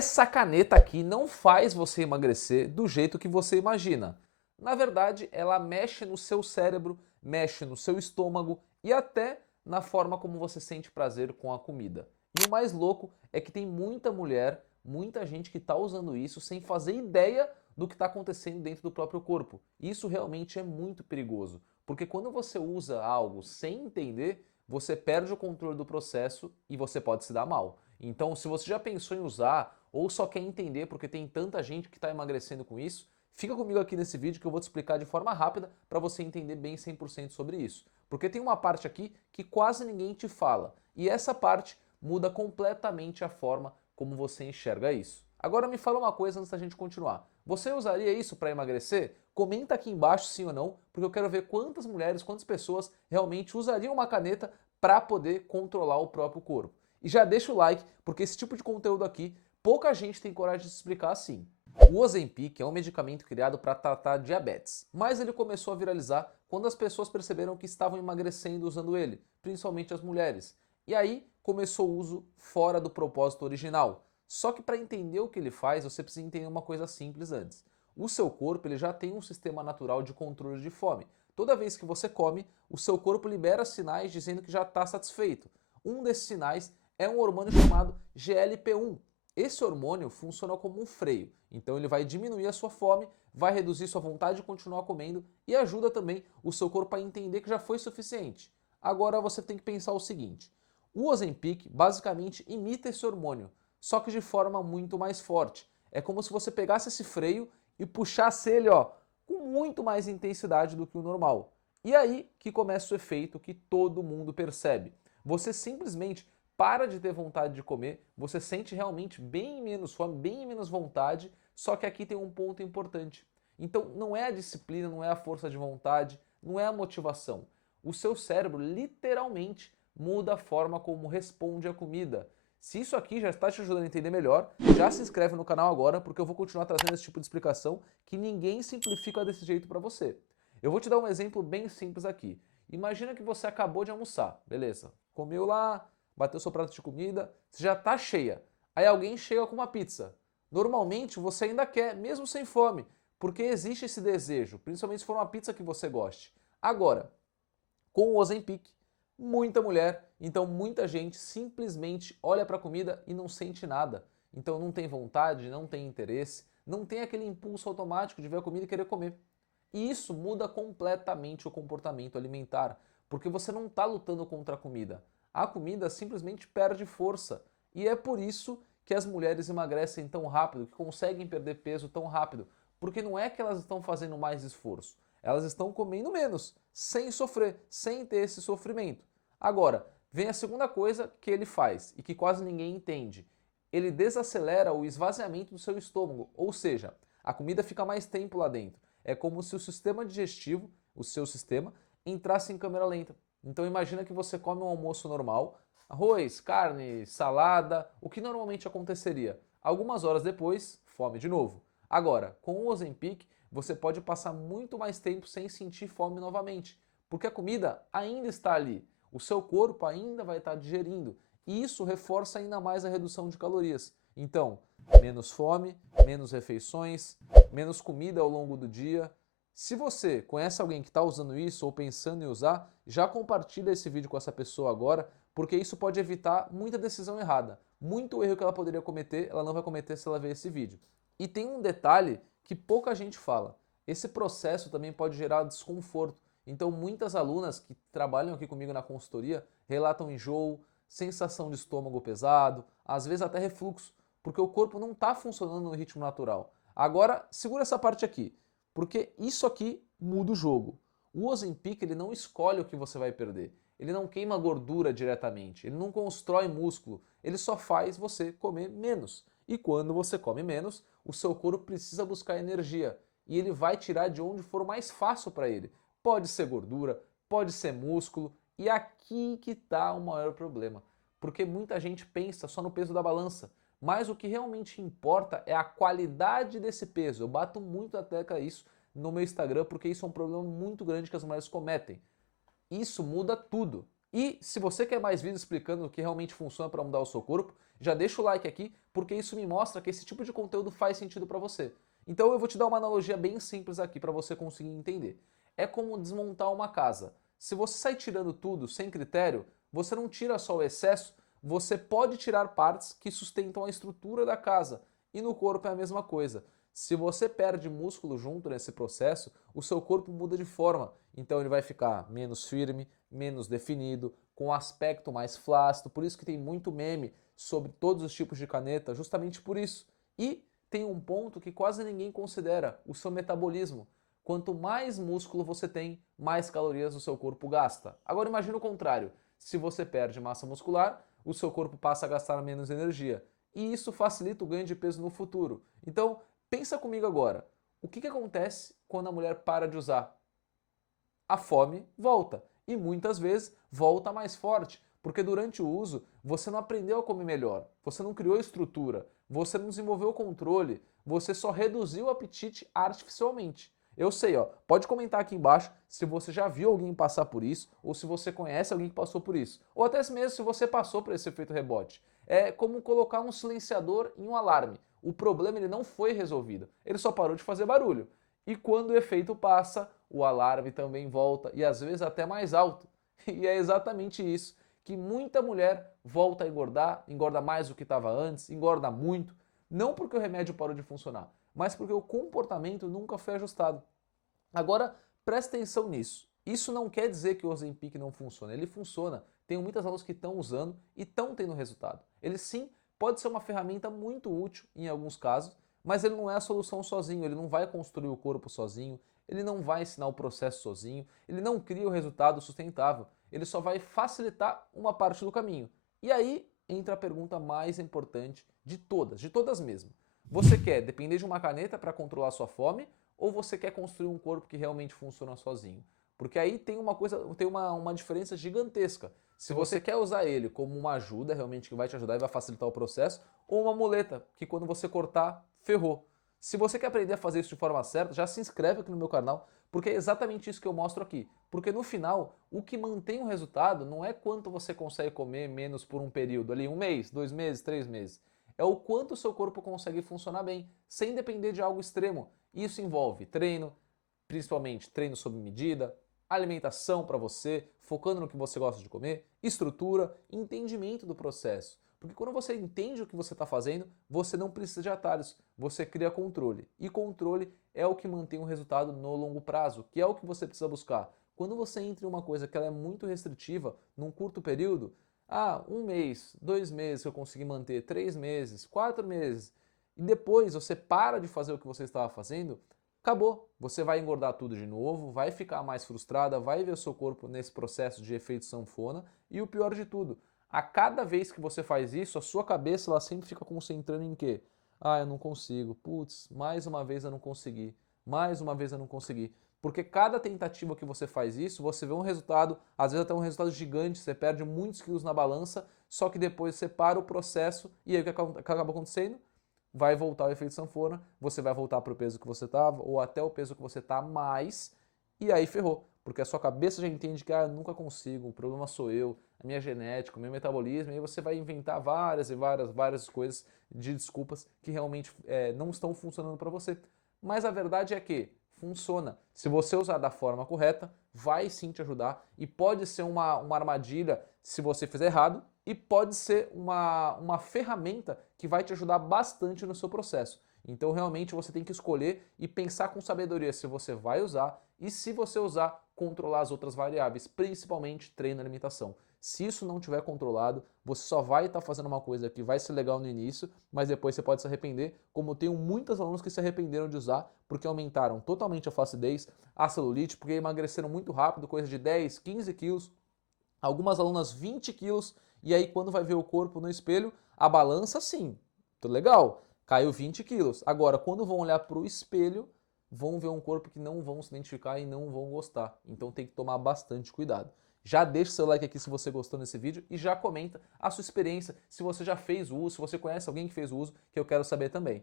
Essa caneta aqui não faz você emagrecer do jeito que você imagina. Na verdade, ela mexe no seu cérebro, mexe no seu estômago e até na forma como você sente prazer com a comida. E o mais louco é que tem muita mulher, muita gente que está usando isso sem fazer ideia do que está acontecendo dentro do próprio corpo. Isso realmente é muito perigoso, porque quando você usa algo sem entender, você perde o controle do processo e você pode se dar mal. Então, se você já pensou em usar ou só quer entender porque tem tanta gente que está emagrecendo com isso, fica comigo aqui nesse vídeo que eu vou te explicar de forma rápida para você entender bem 100% sobre isso. Porque tem uma parte aqui que quase ninguém te fala, e essa parte muda completamente a forma como você enxerga isso. Agora me fala uma coisa antes da gente continuar. Você usaria isso para emagrecer? Comenta aqui embaixo sim ou não, porque eu quero ver quantas mulheres, quantas pessoas realmente usariam uma caneta para poder controlar o próprio corpo. E já deixa o like, porque esse tipo de conteúdo aqui pouca gente tem coragem de se explicar assim. O Ozempic é um medicamento criado para tratar diabetes, mas ele começou a viralizar quando as pessoas perceberam que estavam emagrecendo usando ele, principalmente as mulheres. E aí começou o uso fora do propósito original. Só que para entender o que ele faz, você precisa entender uma coisa simples antes. O seu corpo ele já tem um sistema natural de controle de fome. Toda vez que você come, o seu corpo libera sinais dizendo que já está satisfeito. Um desses sinais é um hormônio chamado GLP-1. Esse hormônio funciona como um freio, então ele vai diminuir a sua fome, vai reduzir sua vontade de continuar comendo e ajuda também o seu corpo a entender que já foi suficiente. Agora você tem que pensar o seguinte, o Ozempic basicamente imita esse hormônio, só que de forma muito mais forte. É como se você pegasse esse freio e puxasse ele com muito mais intensidade do que o normal. E aí que começa o efeito que todo mundo percebe. Você simplesmente para de ter vontade de comer, você sente realmente bem menos fome, bem menos vontade, só que aqui tem um ponto importante. Então não é a disciplina, não é a força de vontade, não é a motivação. O seu cérebro literalmente muda a forma como responde à comida. Se isso aqui já está te ajudando a entender melhor, já se inscreve no canal agora, porque eu vou continuar trazendo esse tipo de explicação que ninguém simplifica desse jeito para você. Eu vou te dar um exemplo bem simples aqui. Imagina que você acabou de almoçar, beleza? Comeu lá, bateu seu prato de comida, você já está cheia. Aí alguém chega com uma pizza. Normalmente você ainda quer, mesmo sem fome, porque existe esse desejo, principalmente se for uma pizza que você goste. Agora, com o Ozempic, muita mulher, então muita gente simplesmente olha para a comida e não sente nada. Então não tem vontade, não tem interesse, não tem aquele impulso automático de ver a comida e querer comer. E isso muda completamente o comportamento alimentar, porque você não está lutando contra a comida. A comida simplesmente perde força. E é por isso que as mulheres emagrecem tão rápido, que conseguem perder peso tão rápido. Porque não é que elas estão fazendo mais esforço, elas estão comendo menos, sem sofrer, sem ter esse sofrimento. Agora, vem a segunda coisa que ele faz e que quase ninguém entende. Ele desacelera o esvaziamento do seu estômago, ou seja, a comida fica mais tempo lá dentro. É como se o sistema digestivo, o seu sistema, entrasse em câmera lenta. Então imagina que você come um almoço normal, arroz, carne, salada, o que normalmente aconteceria. Algumas horas depois, fome de novo. Agora, com o Ozempic, você pode passar muito mais tempo sem sentir fome novamente, porque a comida ainda está ali, o seu corpo ainda vai estar digerindo, e isso reforça ainda mais a redução de calorias. Então, menos fome, menos refeições, menos comida ao longo do dia. Se você conhece alguém que está usando isso ou pensando em usar, já compartilha esse vídeo com essa pessoa agora, porque isso pode evitar muita decisão errada. Muito erro que ela poderia cometer, ela não vai cometer se ela ver esse vídeo. E tem um detalhe que pouca gente fala. Esse processo também pode gerar desconforto. Então muitas alunas que trabalham aqui comigo na consultoria relatam enjoo, sensação de estômago pesado, às vezes até refluxo, porque o corpo não está funcionando no ritmo natural. Agora, segura essa parte aqui, porque isso aqui muda o jogo. O Ozempic ele não escolhe o que você vai perder. Ele não queima gordura diretamente, ele não constrói músculo, ele só faz você comer menos. E quando você come menos, o seu corpo precisa buscar energia e ele vai tirar de onde for mais fácil para ele. Pode ser gordura, pode ser músculo, e aqui que está o maior problema. Porque muita gente pensa só no peso da balança, mas o que realmente importa é a qualidade desse peso. Eu bato muito na tecla isso no meu Instagram porque isso é um problema muito grande que as mulheres cometem. Isso muda tudo. E se você quer mais vídeos explicando o que realmente funciona para mudar o seu corpo, já deixa o like aqui, porque isso me mostra que esse tipo de conteúdo faz sentido para você. Então eu vou te dar uma analogia bem simples aqui para você conseguir entender. É como desmontar uma casa. Se você sai tirando tudo sem critério, você não tira só o excesso, você pode tirar partes que sustentam a estrutura da casa. E no corpo é a mesma coisa. Se você perde músculo junto nesse processo, o seu corpo muda de forma. Então ele vai ficar menos firme, menos definido, com um aspecto mais flácido. Por isso que tem muito meme sobre todos os tipos de caneta, justamente por isso. E tem um ponto que quase ninguém considera, o seu metabolismo. Quanto mais músculo você tem, mais calorias o seu corpo gasta. Agora imagine o contrário. Se você perde massa muscular, o seu corpo passa a gastar menos energia. E isso facilita o ganho de peso no futuro. Então, pensa comigo agora. O que acontece quando a mulher para de usar? A fome volta. E muitas vezes volta mais forte. Porque durante o uso, você não aprendeu a comer melhor. Você não criou estrutura. Você não desenvolveu controle. Você só reduziu o apetite artificialmente. Eu sei, ó. Pode comentar aqui embaixo se você já viu alguém passar por isso ou se você conhece alguém que passou por isso. Ou até mesmo se você passou por esse efeito rebote. É como colocar um silenciador em um alarme. O problema ele não foi resolvido. Ele só parou de fazer barulho. E quando o efeito passa, o alarme também volta e às vezes até mais alto. E é exatamente isso que muita mulher volta a engordar, engorda mais do que estava antes, engorda muito, não porque o remédio parou de funcionar, mas porque o comportamento nunca foi ajustado. Agora, presta atenção nisso. Isso não quer dizer que o Ozempic não funciona, ele funciona. Tenho muitas alunas que estão usando e estão tendo resultado. Ele sim pode ser uma ferramenta muito útil em alguns casos, mas ele não é a solução sozinho, ele não vai construir o corpo sozinho, ele não vai ensinar o processo sozinho, ele não cria o resultado sustentável, ele só vai facilitar uma parte do caminho. E aí entra a pergunta mais importante de todas mesmo. Você quer depender de uma caneta para controlar a sua fome ou você quer construir um corpo que realmente funciona sozinho? Porque aí tem uma diferença gigantesca. Se você quer usar ele como uma ajuda realmente que vai te ajudar e vai facilitar o processo, ou uma muleta que quando você cortar, ferrou. Se você quer aprender a fazer isso de forma certa, já se inscreve aqui no meu canal, porque é exatamente isso que eu mostro aqui. Porque no final, o que mantém o resultado não é quanto você consegue comer menos por um período, ali 1 mês, 2 meses, 3 meses. É o quanto o seu corpo consegue funcionar bem, sem depender de algo extremo. Isso envolve treino, principalmente treino sob medida, alimentação para você, focando no que você gosta de comer, estrutura, entendimento do processo. Porque quando você entende o que você está fazendo, você não precisa de atalhos, você cria controle. E controle é o que mantém o resultado no longo prazo, que é o que você precisa buscar. Quando você entra em uma coisa que ela é muito restritiva, num curto período, 1 mês, 2 meses eu consegui manter, 3 meses, 4 meses, e depois você para de fazer o que você estava fazendo, acabou. Você vai engordar tudo de novo, vai ficar mais frustrada, vai ver o seu corpo nesse processo de efeito sanfona, e o pior de tudo, a cada vez que você faz isso, a sua cabeça ela sempre fica concentrando em quê? Eu não consigo. Putz, mais uma vez eu não consegui. Mais uma vez eu não consegui. Porque cada tentativa que você faz isso, você vê um resultado, às vezes até um resultado gigante, você perde muitos quilos na balança, só que depois você para o processo e aí o que acaba acontecendo? Vai voltar o efeito sanfona, você vai voltar para o peso que você estava, ou até o peso que você está mais, e aí ferrou. Porque a sua cabeça já entende que eu nunca consigo, o problema sou eu, a minha genética, o meu metabolismo, e aí você vai inventar várias e várias coisas de desculpas que realmente não estão funcionando para você. Mas a verdade é que funciona. Se você usar da forma correta, vai sim te ajudar e pode ser uma armadilha se você fizer errado e pode ser uma ferramenta que vai te ajudar bastante no seu processo. Então realmente você tem que escolher e pensar com sabedoria se você vai usar e se você usar, controlar as outras variáveis, principalmente treino e alimentação. Se isso não tiver controlado, você só vai estar fazendo uma coisa que vai ser legal no início, mas depois você pode se arrepender, como eu tenho muitos alunos que se arrependeram de usar porque aumentaram totalmente a flacidez, a celulite, porque emagreceram muito rápido, coisa de 10, 15 quilos, algumas alunas 20 quilos, e aí quando vai ver o corpo no espelho, a balança sim, tudo legal, caiu 20 quilos. Agora, quando vão olhar para o espelho, vão ver um corpo que não vão se identificar e não vão gostar. Então tem que tomar bastante cuidado. Já deixa seu like aqui se você gostou desse vídeo e já comenta a sua experiência, se você já fez o uso, se você conhece alguém que fez o uso, que eu quero saber também.